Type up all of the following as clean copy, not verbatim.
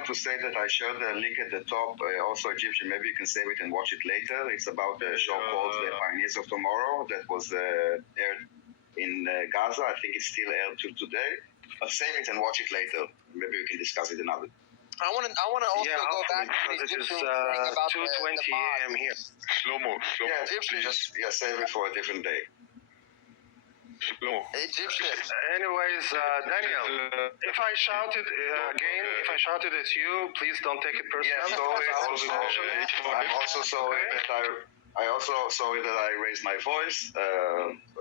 wanted to say that I shared the link at the top, also Egyptian, maybe you can save it and watch it later. It's about a show called The Pioneers of Tomorrow that was aired in Gaza. I think it's still aired till today. But save it and watch it later. Maybe we can discuss it another. I want to also go back to the Egyptian thing about 2:20 a.m. here. Shlomo. Yeah, Egyptian. Just save it for a different day. Shlomo. Egyptian. Anyways, Daniel, if I shouted at you, please don't take it personally. Yeah, sorry. I'm also sorry that I raised my voice. So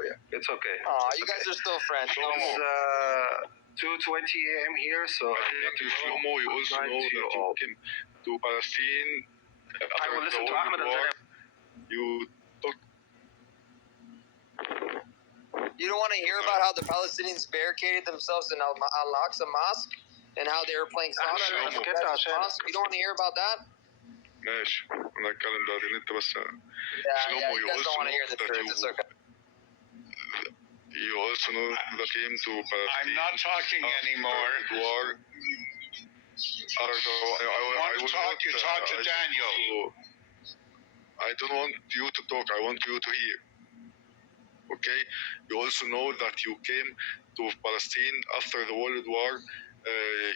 yeah, it's okay. Oh, you guys are still friends. It's 2:20 a.m. here, so Shlomo, you also know that you came to Palestine. I will listen to Ahmed and then you talk. You don't want to hear about how the Palestinians barricaded themselves in Al-Aqsa Mosque and how they were playing soccer in the mosque? You don't want to hear about that? ماشي انا اتكلم دلوقتي ان انت بس Yeah, you guys don't want to hear the truth. It's okay. You also know that came to Palestine. I'm not talking anymore. War. I want to talk, you talk to Daniel. I don't want you to talk, I want you to hear. Okay? You also know that you came to Palestine after the World War.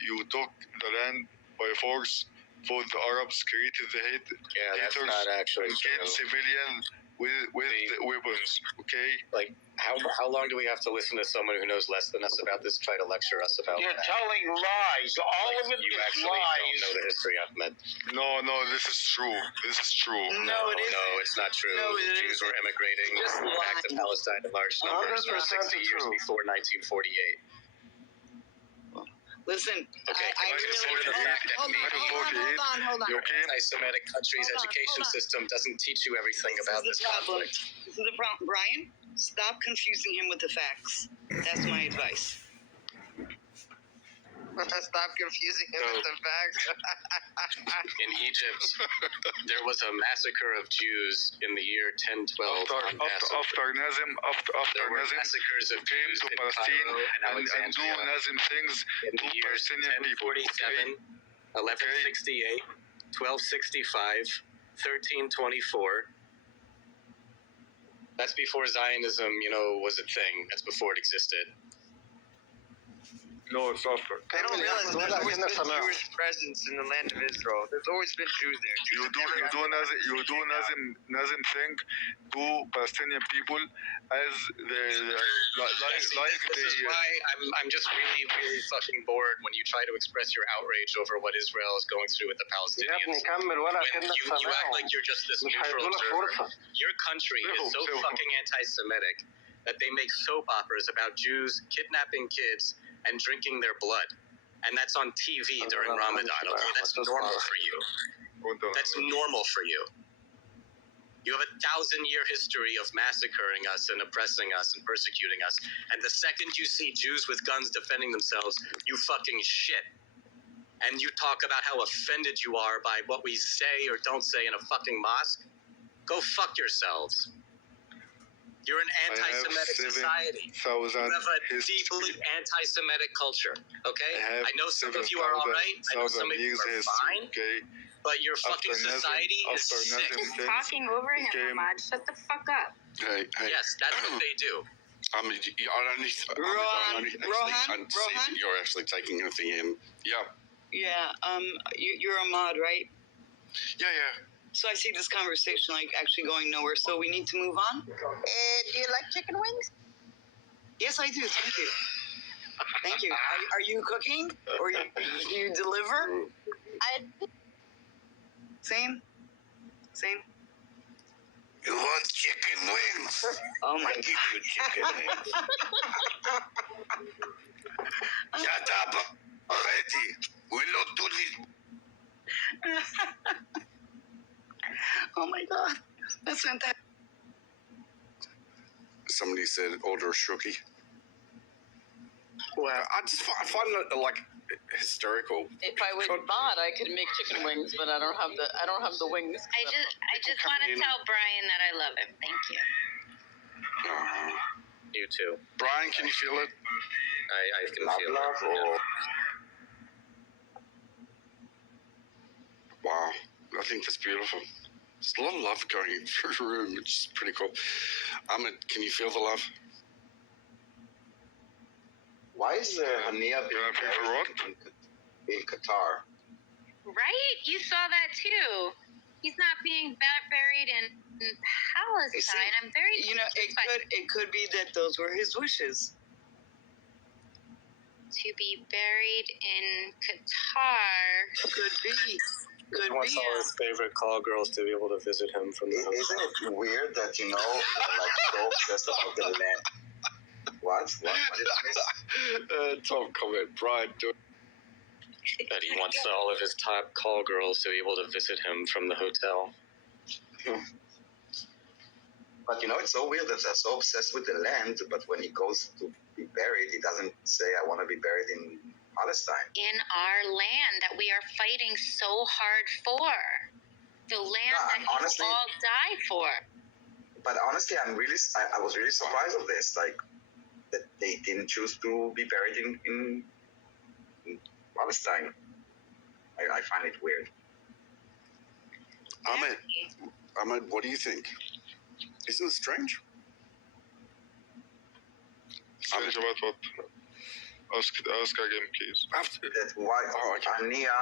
You took the land by force, fought the Arabs, created the haters, that's not actually and killed civilians with weapons. Okay? Like, how long do we have to listen to someone who knows less than us about this try to lecture us about You're that? telling lies. All of it You is actually lies. don't know the history, Ahmed. No, this is true. This is true. No, it isn't. No, it's not true. No, it Jews were immigrating Just back to lying. Palestine in large numbers 100% 60 years true. before 1948. Listen, Okay, I can you consider the fact that hold on. anti-Semitic country's education system doesn't teach you everything about this conflict? This is the problem. Brian, stop confusing him with the facts. That's my advice. Stop confusing him with the facts. In Egypt, there was a massacre of Jews in the year 1012 on Passover. After Nazim There were massacres of came Jews to in Palestine Cairo and and do Alexandria Nazim things in to the years Palestinian people. 1047, 1168, 1265, 1324. That's before Zionism, was a thing. That's before it existed. No, it's after. They don't realize there's always been Jewish presence in the land of Israel. There's always been Jews there. You do Nazim thing to Palestinian people as This is why I'm just really, really fucking bored when you try to express your outrage over what Israel is going through with the Palestinians. When you act like you're just this neutral observer. Your country is so fucking anti-Semitic that they make soap operas about Jews kidnapping kids and drinking their blood. And that's on TV during Ramadan. Okay, that's normal for you. That's normal for you. You have a 1,000-year history of massacring us and oppressing us and persecuting us. And the second you see Jews with guns defending themselves, you fucking shit. And you talk about how offended you are by what we say or don't say in a fucking mosque. Go fuck yourselves. You're an anti-Semitic society. You have a deeply anti-Semitic culture, okay? I know some of you are all right. I know some of you are fine. Okay? But your fucking society is sick. Just talking over him, Ahmad. Shut the fuck up. Hey. Yes, that's what they do. Rohan? You're actually taking anything in. Yeah. Yeah, you're Ahmad, right? Yeah. So I see this conversation actually going nowhere, so we need to move on? Do you like chicken wings? Yes, I do. Thank you. Thank you. Are you cooking? Or do you deliver? Same? You want chicken wings? Oh my Give you chicken wings. Shut up already. We'll not do this. Oh my God. That's fantastic. Somebody said order a shuki. Well, I just find it hysterical. If I was bought, I could make chicken wings, but I don't have the wings. I just want to tell Brian that I love him. Thank you. You too. Brian, can you feel it? I can feel it. I think that's beautiful. There's a lot of love going through the room, which is pretty cool. Ahmed, can you feel the love? Why is Hania being buried in Qatar? Right? You saw that too. He's not being buried in Palestine. I'm very. You know, it could be that those were his wishes. To be buried in Qatar. Could be. He wants all his favorite call girls to be able to visit him from the hotel. Isn't it weird that, they're like so obsessed about the land? What is this? Top comment, Brian. That he wants all of his top call girls to be able to visit him from the hotel. But it's so weird that they're so obsessed with the land, but when he goes to be buried, he doesn't say, I want to be buried in Palestine. In our land that we are fighting so hard for. The land that you all die for. But honestly, I was really surprised of this, like, that they didn't choose to be buried in Palestine. I find it weird. Ahmed, what do you think? Isn't it strange? Strange about what? Ask again, please. That's why Hania,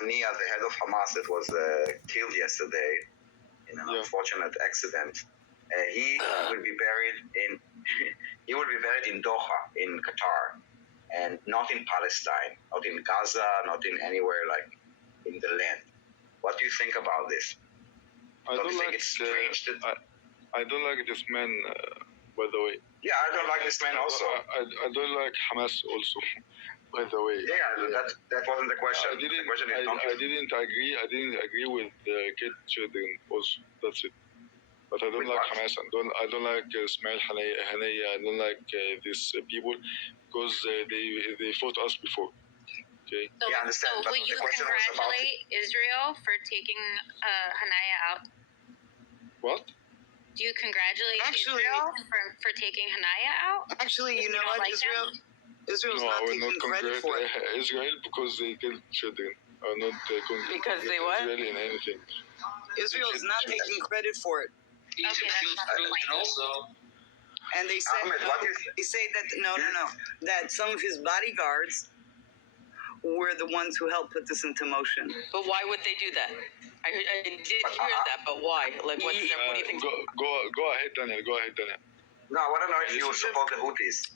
the head of Hamas, that was killed yesterday in an unfortunate accident. He will be buried in Doha, in Qatar, and not in Palestine, not in Gaza, not in anywhere like in the land. What do you think about this? I don't like this man, by the way. Yeah, I don't like this man also. I don't like Hamas also, by the way. Yeah, that wasn't the question. I didn't agree with kid children also. That's it. But I don't like Hamas. I don't like Ismail Haniyeh. I don't like these people because they fought us before. Okay. So, yeah, I understand. So will you congratulate Israel for taking Haniyeh out? What? Do you congratulate Israel for taking Haniyeh out? Actually, you know what, like Israel's not taking credit for it. Israel because they killed children. Are not because they what? Israel in anything. Israel's not taking credit for it. Okay, that's not the point. Also. And they say that that some of his bodyguards were the ones who helped put this into motion. But why would they do that? I did hear that, but why? Like, what do you think? Go ahead, Daniel. Go ahead, Daniel. No, I want to know if you support the Houthis.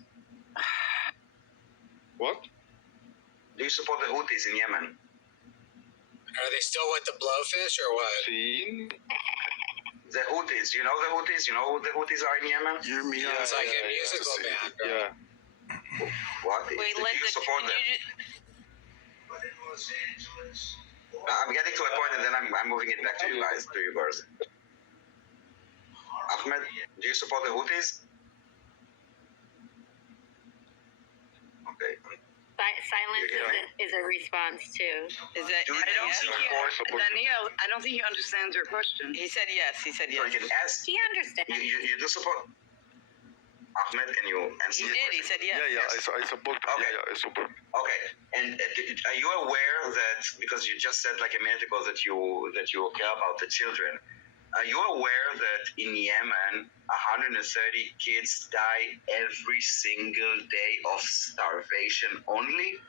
What? Do you support the Houthis in Yemen? Are they still with the blowfish or what? The Houthis. You know the Houthis? You know who the Houthis are in Yemen? It's like a musical band. Yeah. What? Wait, do you support them? I'm getting to a point and then I'm moving it back to you guys, Ahmed, do you support the Houthis? Okay. Silence is a response too. Is that? Daniel, I don't think he understands your question. He said yes. He said yes. So you can ask. He understands. You do support. Ahmed, can you answer? He did. He said yes. Yeah. I support. Okay. Yeah, I support. Okay. And are you aware that because you just said like a minute ago that you care about the children? Are you aware that in Yemen, 130 kids die every single day of starvation only?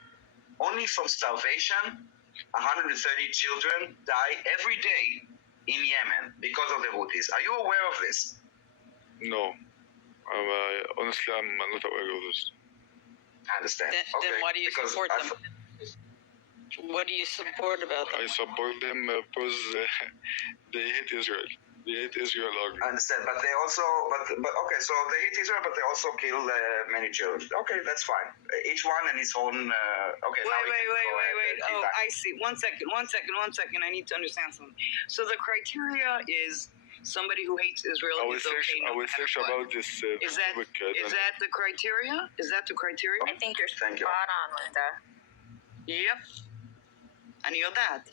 Only from starvation, 130 children die every day in Yemen because of the Houthis. Are you aware of this? No. Honestly, I'm not aware of this. I understand. Then why do you support them? What do you support about them? I support them because they hate Israel. They hate Israel. I understand, but they also, but okay, so they hate Israel, but they also kill many children. Okay, that's fine. Each one in his own. Okay. Wait. Oh, I see. One second. I need to understand something. So the criteria is somebody who hates Israel is okay. I will search about this. Is that the criteria? Is that the criteria? I think you're spot on, Linda. Yep. I knew that.